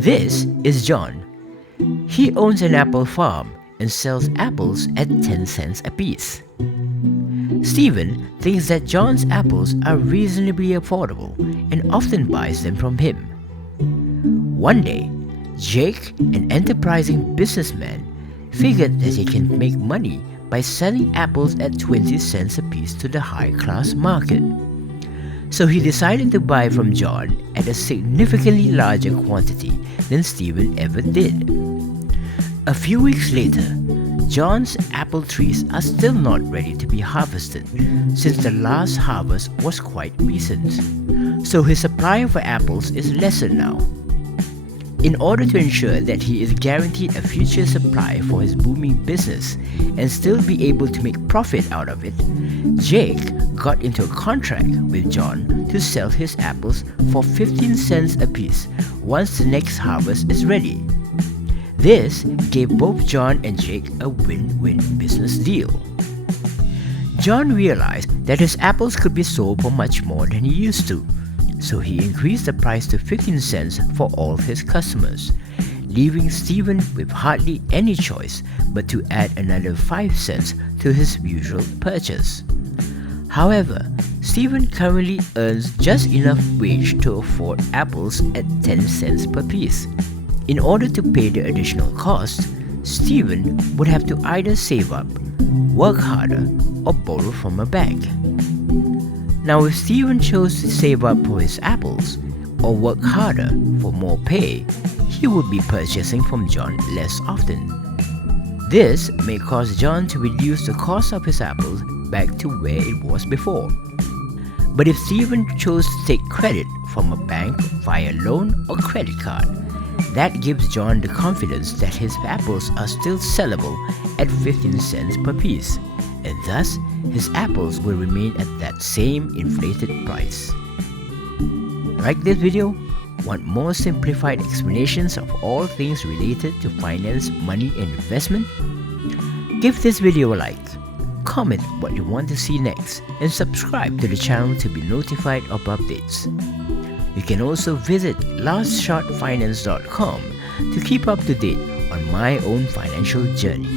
This is John. He owns an apple farm and sells apples at 10 cents apiece. Stephen thinks that John's apples are reasonably affordable and often buys them from him. One day, Jake, an enterprising businessman, figured that he can make money by selling apples at 20 cents apiece to the high-class market. So he decided to buy from John at a significantly larger quantity than Stephen ever did. A few weeks later, John's apple trees are still not ready to be harvested since the last harvest was quite recent, so his supply for apples is lesser now. In order to ensure that he is guaranteed a future supply for his booming business and still be able to make profit out of it, Jake got into a contract with John to sell his apples for 15 cents apiece once the next harvest is ready. This gave both John and Jake a win-win business deal. John realized that his apples could be sold for much more than he used to, so he increased the price to 15 cents for all his customers, leaving Stephen with hardly any choice but to add another 5 cents to his usual purchase. However, Stephen currently earns just enough wage to afford apples at 10 cents per piece. In order to pay the additional cost, Stephen would have to either save up, work harder, or borrow from a bank. Now, if Stephen chose to save up for his apples or work harder for more pay, he would be purchasing from John less often. This may cause John to reduce the cost of his apples back to where it was before. But if Stephen chose to take credit from a bank via loan or credit card, that gives John the confidence that his apples are still sellable at 15 cents per piece, and thus his apples will remain at that same inflated price. Like this video? Want more simplified explanations of all things related to finance, money and investment? Give this video a like, comment what you want to see next, and subscribe to the channel to be notified of updates. You can also visit lastshotfinance.com to keep up to date on my own financial journey.